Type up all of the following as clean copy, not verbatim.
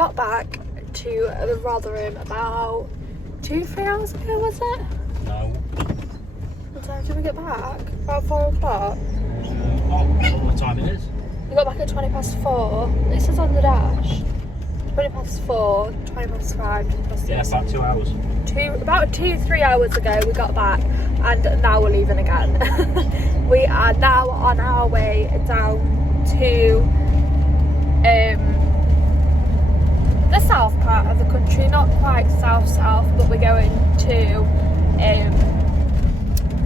got back to the Rotherham about 2-3 hours ago, was it? No. What time did we get back? About 4 o'clock? What time it is? We got back at 4:20. It says on the dash. 4:20, 5, 5. Yeah, it's about 2 hours. About 2-3 hours ago we got back, and now we're leaving again. We are now on our way down to the south part of the country, not quite south, but we're going to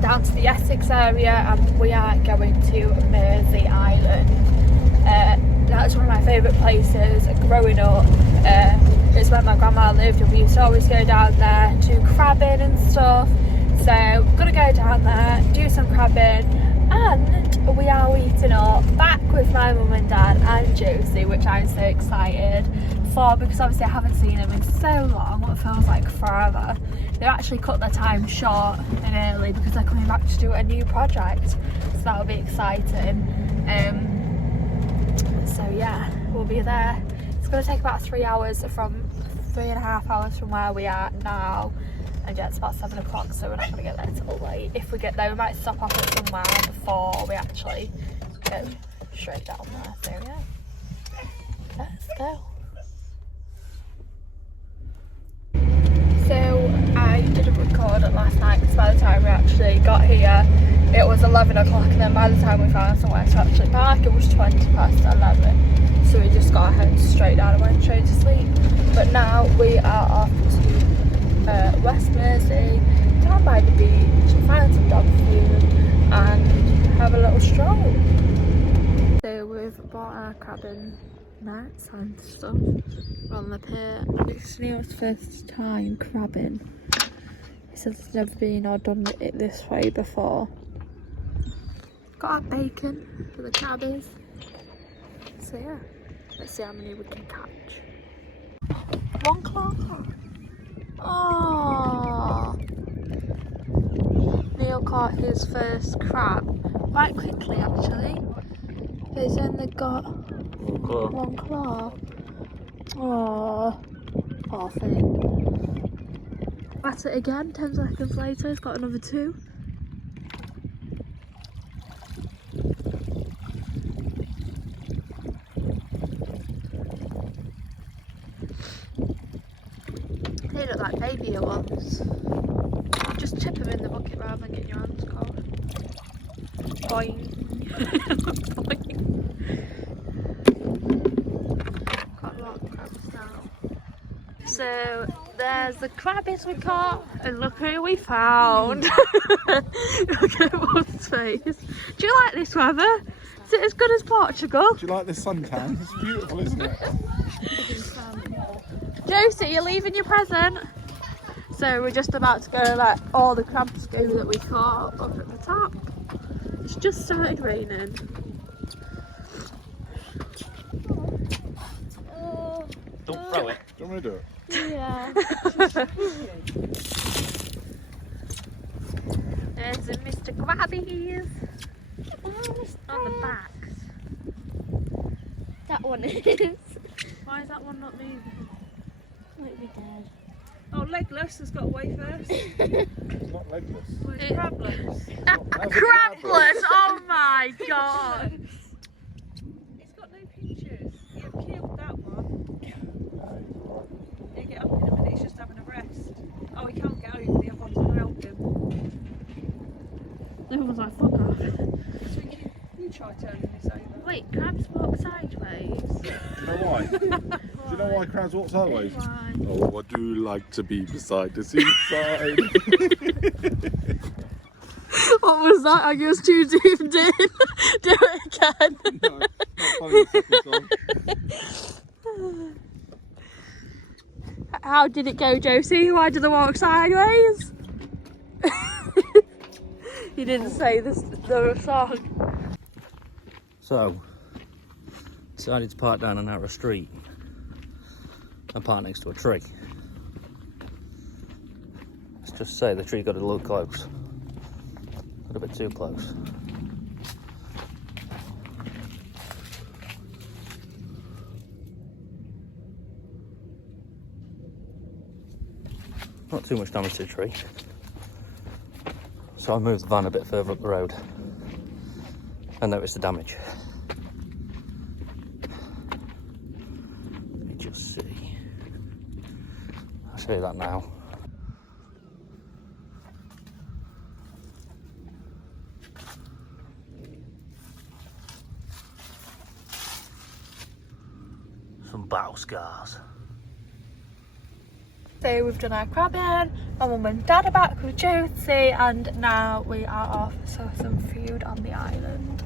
down to the Essex area, and we are going to Mersey Island. That's one of my favourite places growing up. It's where my grandma lived, and we used to always go down there to crabbing and stuff. So we're gonna go down there, do some crabbing, and we are meeting up back with my mum and dad and Josie, which I'm so excited for, because obviously I haven't seen them in so long, what feels like forever. They've actually cut their time short and early because they're coming back to do a new project, so that'll be exciting. So yeah, we'll be there. It's going to take about 3 hours from 3.5 hours from where we are now, and yeah, it's about 7 o'clock, so we're not going to get there till late. If we get there, we might stop off at somewhere before we actually go straight down there. So yeah, let's go. So I didn't record it last night because by the time we actually got here it was 11 o'clock, and then by the time we found somewhere to actually park it was 11:20. So we just got our heads straight down and went straight to sleep. But now we are off to West Mersey, down by the beach, find some dog food and have a little stroll. So we've bought our cabin nets and stuff. We're on the pier, and it's Neil's first time crabbing. He says he's never been or done it this way before. Got our bacon for the cabbies. So yeah, let's see how many we can catch. 1 claw. Oh, Neil caught his first crab quite quickly actually. He's only got 1 claw. Oh, poor thing. At it again, 10 seconds later, he's got another 2. They look like baby ones. Just chip them in the bucket rather than getting your hands caught. Boing. Boing. Got a lot of crabs now. So there's the crabbies we caught, and look who we found. Look at Mum's face. Do you like this weather? Is it as good as Portugal? Do you like this suntan? It's beautiful, isn't it? Josie, you're leaving your present. So we're just about to go let all the crabs go that we caught up at the top. It's just started raining. Don't throw it. Do you want me to do it? Yeah. There's a Mr. Grabbies on the backs. That one is. Why is that one not moving? Might be dead. Oh, legless has got away first. It's not legless. Well, it's crabless. Crabless! Oh my god! It's got no pinchers. You've killed that one. He'll get up in a minute, he's just having a rest. Oh, he can't get over, the other one's going to help him. The other one's like, fuck off. So you try turning this over. Wait, crabs walk sideways? Do you know why? Do you know why crabs walk sideways? Why? Oh, I do like to be beside the seaside. What was that? I was too deep in. Do it again. No, not funny the second time. How did it go, Josie? Why did they walk sideways? You didn't say the song. So, decided to park down a narrow street and park next to a tree. Let's just say the tree got a little close. Got a bit too close. Not too much damage to the tree. So I moved the van a bit further up the road and noticed the damage. Let me just see. I'll show you that now. Some battle scars. So we've done our crabbing, my mum and dad are back with Josie, and now we are off for some food on the island.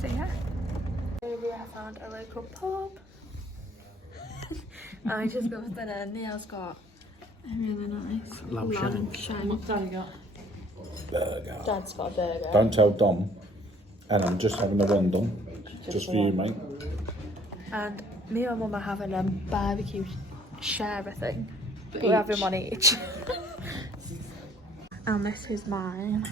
So yeah. We have found a local pub. And I just got dinner, and Neil's got a really nice Lamb shank. shank. Burger. Dad's got a burger. Don't tell Dom. And I'm just having a one, Dom. Just for you, mate. And me and mum are having a barbecue share thing. We're having one each. And this is mine.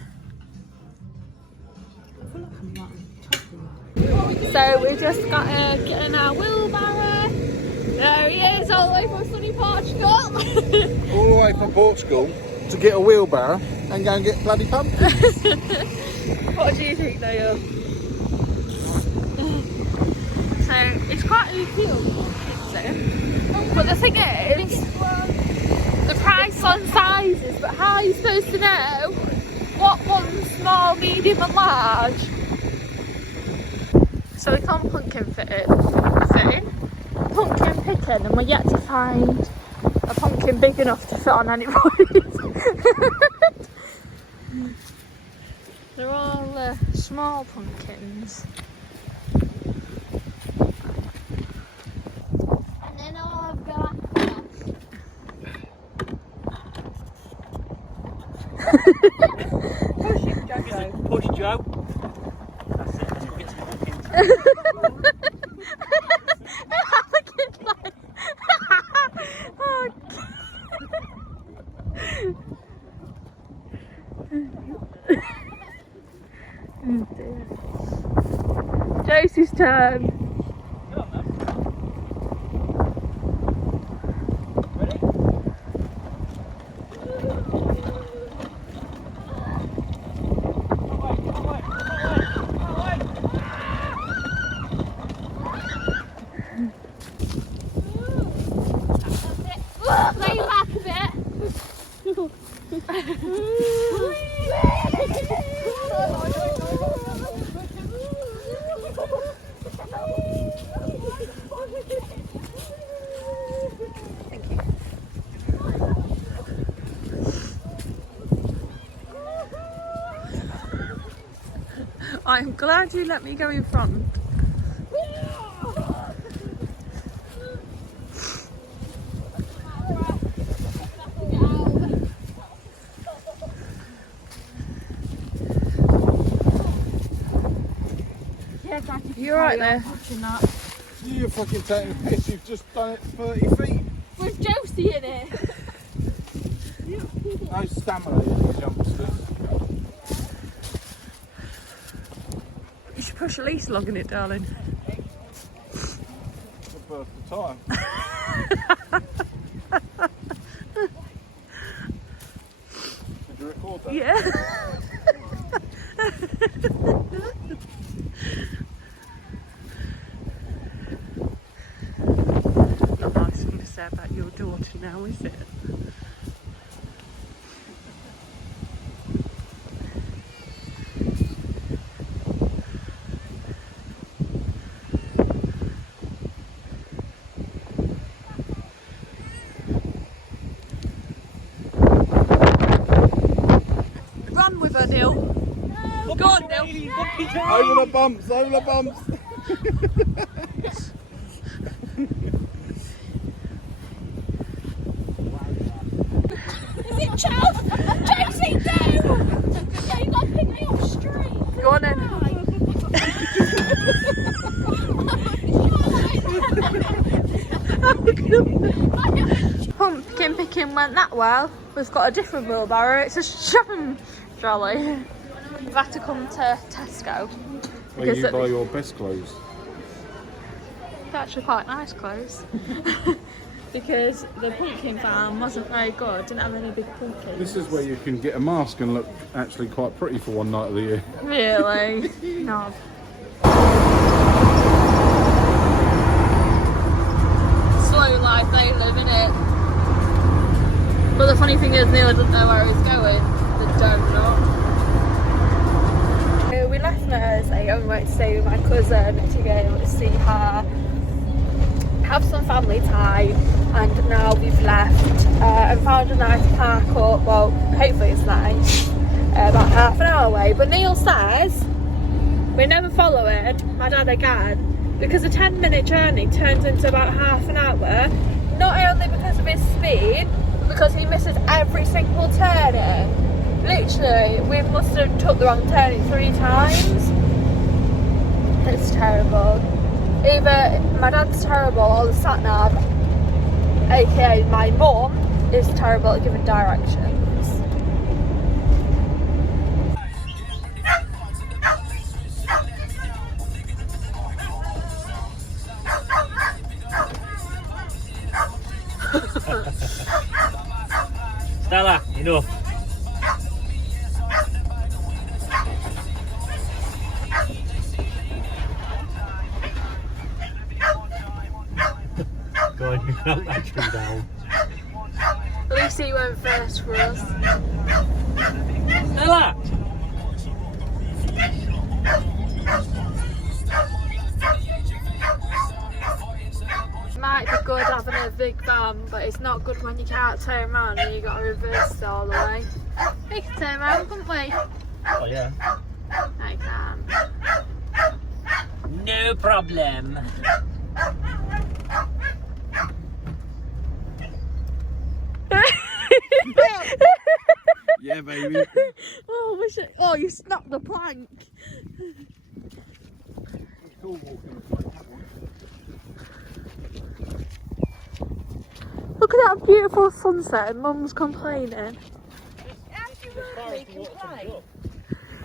So we've just got to get in our wheelbarrow. There he is, all the way from sunny Portugal. All the way from Portugal to get a wheelbarrow and go and get bloody pumpkins. What do you think, Neil? So it's quite a field, but the thing is, the price on sizes, but how are you supposed to know what one's small, medium and large? So we come pumpkin fitting, pumpkin picking, and we're yet to find a pumpkin big enough to fit on anybody's. They're all small pumpkins. And then I'll go Push Joe. That's it, let's go get some pumpkins. Oh, dear. Josie's turn. Go on then. Ready? lay back a bit. I'm glad you let me go in front. You're right there. You're fucking taking a piss, you've just done it 30 feet. With Josie in it. No stamina, you youngsters. You should push at least log in it, darling. It's the birth of time. Did you record that? Yeah. Not nice thing to say about your daughter now, is it? Run with her, Neil. Go on, Neil. Over the bumps, over the bumps. Is it Chelsea? Josie, no! Yeah, you gotta pick me off straight. Go on then. Pumpkin picking went that well. We've got a different wheelbarrow. It's a shopping trolley. We've had to come to Tesco. Where you buy your best clothes. They're actually quite nice clothes. because the pumpkin farm wasn't very good, didn't have any big pumpkins. This is where you can get a mask and look actually quite pretty for one night of the year. Really? No. Slow life they live, innit? But the funny thing is, Neil doesn't know where he's going. The donut. We left Thursday and went to stay with my cousin to go see her, have some family time, and now we've left and found a nice park up. Well, hopefully it's nice. About half an hour away. But Neil says we never follow it, my dad again, because a 10-minute journey turns into about half an hour. Not only because of his speed, but because he misses every single turning. Literally, we must have took the wrong turning 3 times. It's terrible. Either my dad's terrible or the sat nav, aka my mum, is terrible at giving directions. Stella, enough. Go on, you knock that tree down. At least he went first for us. Stella! It might be good having a big van, but it's not good when you can't turn around and you got to reverse it all the way. We can turn around, couldn't we? Oh yeah. I can't. No problem. Yeah, baby. Oh, oh, you snapped the plank. Look at that beautiful sunset and Mum's complaining. How do you really complain?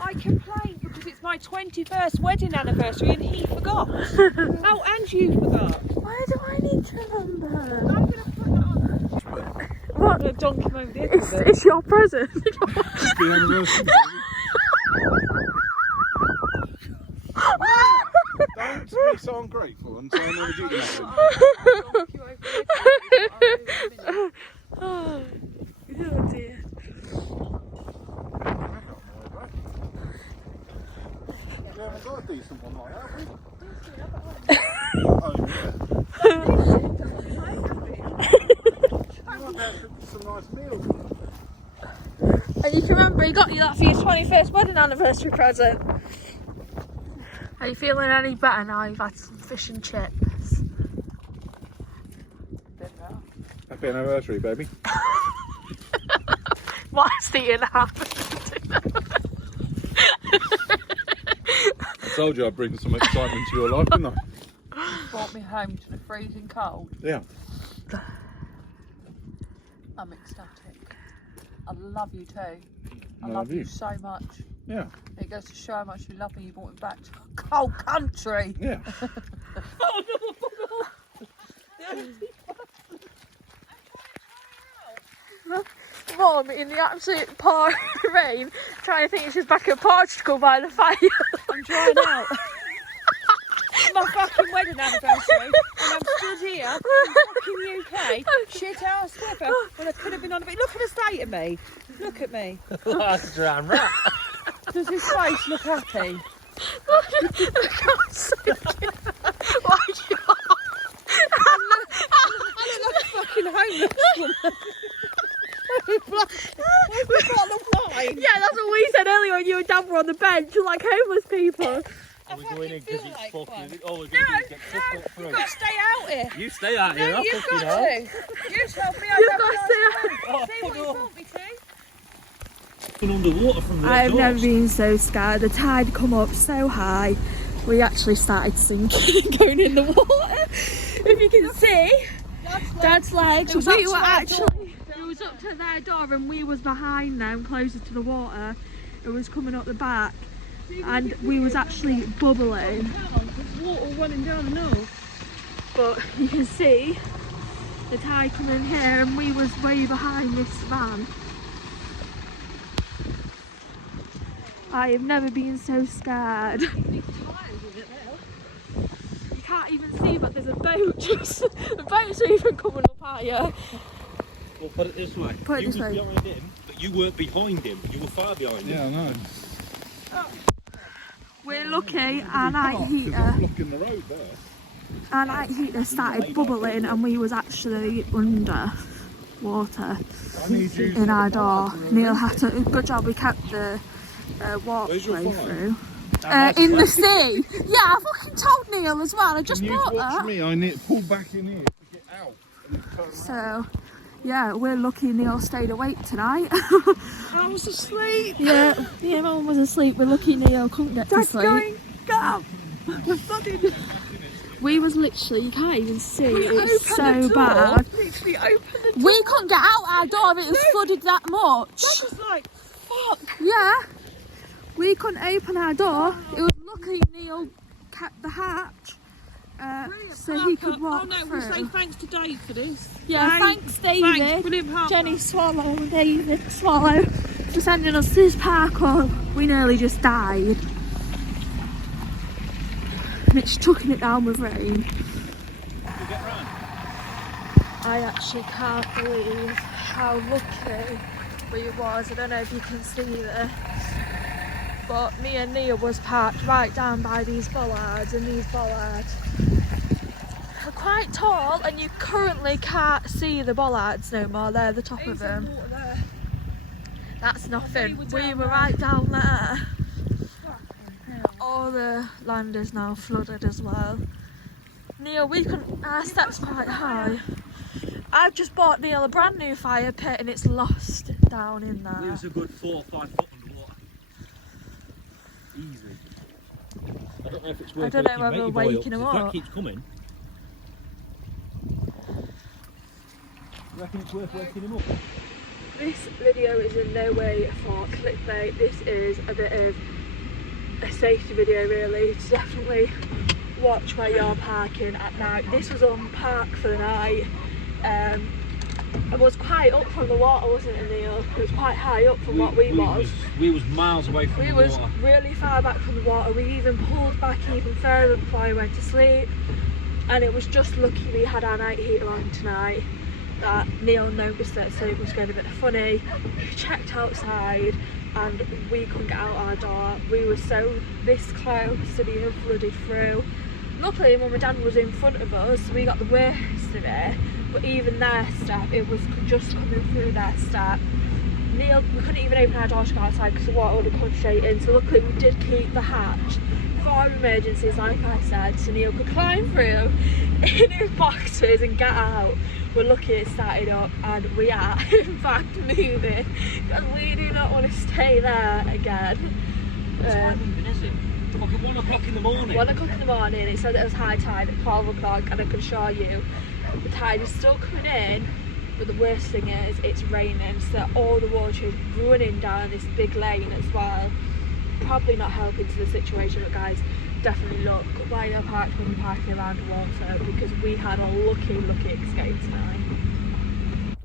I complained because it's my 21st wedding anniversary and he forgot. Oh, and you forgot. Why do I need to remember? I'm going to put that on. What? I'm going to donkey him over the It's your present. It's the anniversary, baby. Don't be so ungrateful and say I never did nothing. Oh dear. You haven't got a decent one like that, have you? Oh, yeah. Some nice meals. And you can remember he got you that for your 21st wedding anniversary present. Are you feeling any better now you've had some fish and chips? Happy anniversary, baby. Whilst eating half. I told you I'd bring some excitement to your life, didn't I? Brought me home to the freezing cold. Yeah. I'm ecstatic. I love you too. I I love you so much. Yeah. It goes to show how much you love me. You brought me back to a cold country. Yeah. Oh no! Mum, in the absolute pouring rain, trying to think she's back at Portugal by the fire. I'm drying out. My fucking wedding anniversary, and I'm stood here in fucking UK, shit house weather, when I could have been on a bit. Look at the state of me. Look at me. Like a drowned rat. Does his face look happy? I can't see it. Why do you I look like a fucking homeless woman. We've got the wine. Yeah, that's what we said earlier when you and Dad were on the bench, like homeless people. Are we going in because it's fucking... All we're No, going to do is get no, fucked through. you've got to stay out here. You stay out here, No, I'll you've fucking got hell. to. You tell me You've I've got to got stay out. Oh, See what you want me to? Underwater from the I've never exhaust. been so scared. The tide come up so high, we actually started sinking, going in the water. If you can see, Dad's legs. It was We up were to our actually. It was up to their door, and we was behind them, closer to the water. It was coming up the back, and we was actually bubbling. Water running down the nose. But you can see the tide come in here and we was way behind this van. I have never been so scared. You can't even see, but there's a boat just, the boat's even coming up higher. Well, put it this way. Put it You this way. was behind him, but you weren't behind him. You were far behind him. Yeah, I know. We're lucky our night heater. I'm blocking the road there. Our night heater started bubbling and we was actually under water in our door. Neil had to, good job we kept the walkway through. In the sea. Yeah, I fucking told Neil as well, I just brought that. Watch me, I need to pull back in here to get out. And turn around. So, yeah, we're lucky Neil stayed awake tonight. I was asleep. Yeah, Mum was asleep. We're lucky Neil couldn't get to sleep. Go. We're flooded. We was literally, you can't even see, it's Open so the door. bad. Literally open the door. We couldn't get out our door if it was flooded that much. I was like, fuck. Yeah, we couldn't open our door. It was lucky Neil kept the hatch so he could walk Oh no, through. we'll say thanks to Dave for this. Yeah, thanks David, Thanks, brilliant park. Jenny Swallow, David Swallow for sending us to this parkour. We nearly just died. And it's chucking it down with rain. I actually can't believe how lucky we was. I don't know if you can see this, but me and Nia was parked right down by these bollards, and these bollards are quite tall and you currently can't see the bollards no more. They're the top of them. That's nothing. We were right down there. All the land is now flooded as well. Neil, our steps quite high. I've just bought Neil a brand new fire pit and it's lost down in there. It was a good 4 or 5 foot underwater. Easy. I don't know if it's worth I don't know whether we're waking him If up. that keeps coming. I reckon it's worth waking him up. This video is in no way for clickbait. This is a bit of a safety video really, to definitely watch where you're parking at night. This was on park for the night. It was quite up from the water, wasn't it, Neil? It was quite high up from what we was. We was miles away from We the was water. really far back from the water. We even pulled back even further before I went to sleep. And it was just lucky we had our night heater on tonight that Neil noticed that it was going a bit funny. We checked outside and we couldn't get out our door. We were so this close to being flooded through. Luckily Mum and Dad was in front of us, so we got the worst of it, but even their step, it was just coming through their step. Neil, we couldn't even open our door to go outside because the water would have come straight in, so luckily we did keep the hatch for emergencies, like I said, so Neil could climb through in his boxes and get out. We're lucky it started up and we are in fact moving because we do not want to stay there again. What time even is it? Fucking 1 o'clock in the morning. 1 o'clock in the morning, it said it was high tide at 12 o'clock and I can assure you the tide is still coming in, but the worst thing is it's raining, so all the water is running down this big lane as well. Probably not helping to the situation, but guys, definitely look where you're parked when you're parking around water, because we had a lucky escape tonight.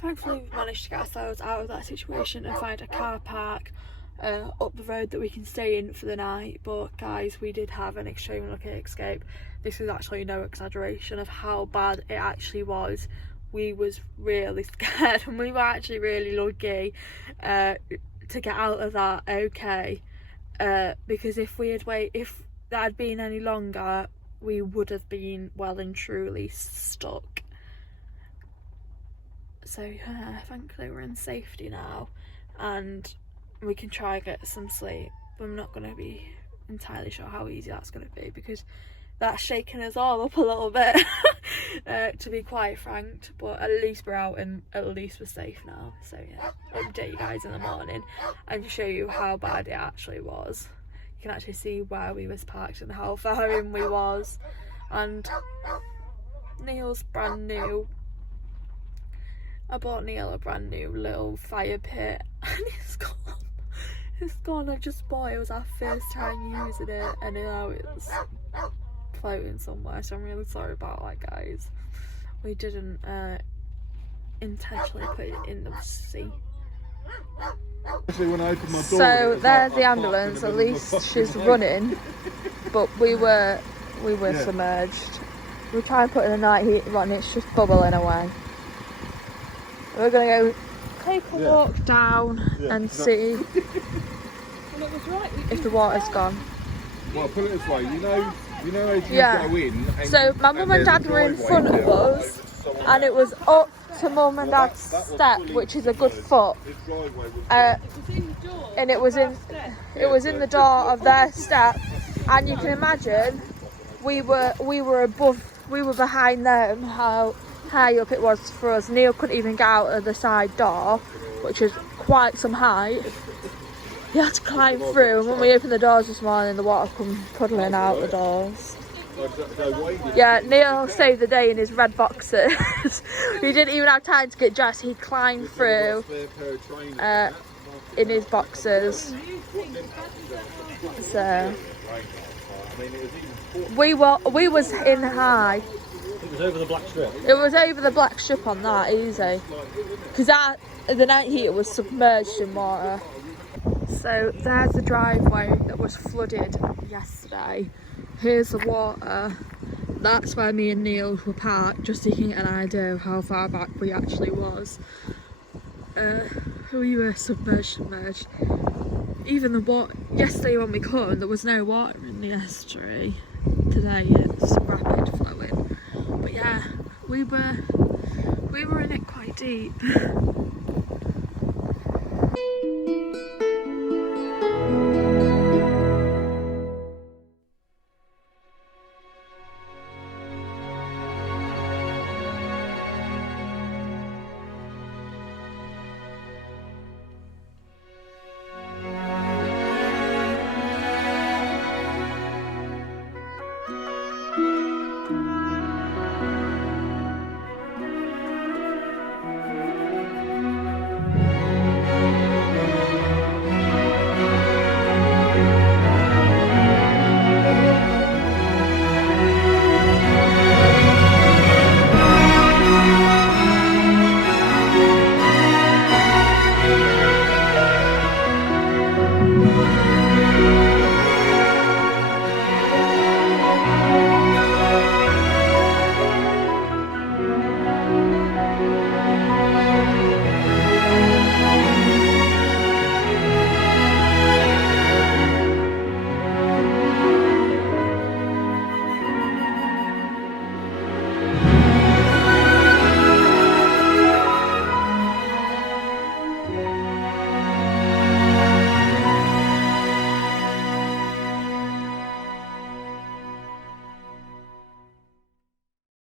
Thankfully we've managed to get ourselves out of that situation and find a car park up the road that we can stay in for the night. But guys, we did have an extremely lucky escape. This is actually no exaggeration of how bad it actually was. We was really scared and we were actually really lucky to get out of that okay, because if that had been any longer, we would have been well and truly stuck. So yeah, thankfully we're in safety now and we can try and get some sleep. I'm not going to be entirely sure how easy that's going to be because that's shaking us all up a little bit to be quite frank, but at least we're out and at least we're safe now. So yeah, I'll update you guys in the morning and show you how bad it actually was. You can actually see where we was parked and how far in we was. And Neil's brand new. I bought Neil a brand new little fire pit and it's gone. It's gone. I just bought it. It was our first time using it and now it's floating somewhere, so I'm really sorry about that, guys. we didn't intentionally put it in the sea. Especially when I opened my door. So there's the ambulance. At least she's running, but we were submerged. We try and put in a night heater on, it's just bubbling away. We're gonna go take a walk down and see if the water's gone. Well, put it this way, you know as you go in. And, so my mum and dad were in front of us, and it was up to mum and dad's step, which is a good foot. And it was in the door of their step, and you can imagine we were behind them, how high up it was for us. Neil couldn't even get out of the side door, which is quite some height. He had to climb through, and when we opened the doors this morning, the water come puddling out the doors. Yeah, Neil saved the day in his red boxers. He didn't even have time to get dressed. He climbed through in his boxers. So we was in high. It was over the black strip. It was over the black strip on that, easy. Because the night heater was submerged in water. So there's the driveway that was flooded yesterday. Here's the water. That's where me and Neil were parked, just to get an idea of how far back we actually was. We were submerged. Even the water, yesterday when we came, there was no water in the estuary. Today it's rapid flowing. But yeah, we were in it quite deep.